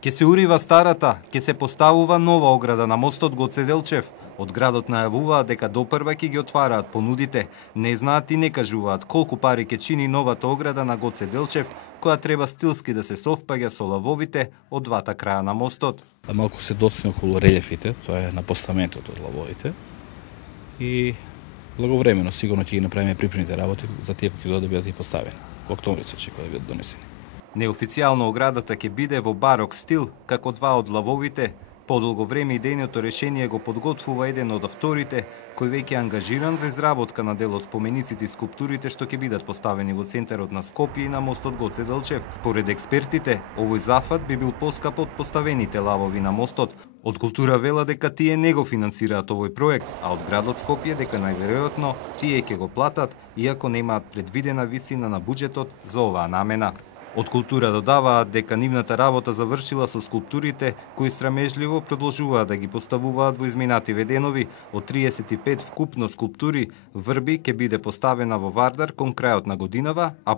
Ке се урива старата, ке се поставува нова ограда на мостот Гоце Делчев. Од градот најавуваат дека допрва ќе ги отвараат понудите. Не знаат и не кажуваат колку пари ќе чини новата ограда на Гоце Делчев, која треба стилски да се совпаѓа со лавовите од двата краја на мостот. Малку се доцне околу релефите, тоа е на постаментот од лавовите. И благовремено сигурно ќе ги направиме припремните работи за тие кои ќе бидат и поставени. Во октомврицот ќе бидат донесени. Неофицијално оградата ќе биде во барок стил, како два од лавовите. Подолго време идејното решение го подготвува еден од авторите, кој веќе е ангажиран за изработка на дел од спомениците и скулптурите што ќе бидат поставени во центарот на Скопје и на мостот Гоце Делчев. Поред експертите, овој зафат би бил поскап од поставените лавови на мостот. Од култура вела дека тие не го финансираат овој проект, а од градот Скопје дека најверојатно тие ќе го платат, иако немаат предвидена висина на буџетот за оваа намена. Од култура додаваат дека нивната работа завршила со скулптурите, кои срамежливо продолжуваат да ги поставуваат во изминативе денови. Од 35 вкупно скулптури, Врби ќе биде поставена во Вардар кон крајот на годинава, а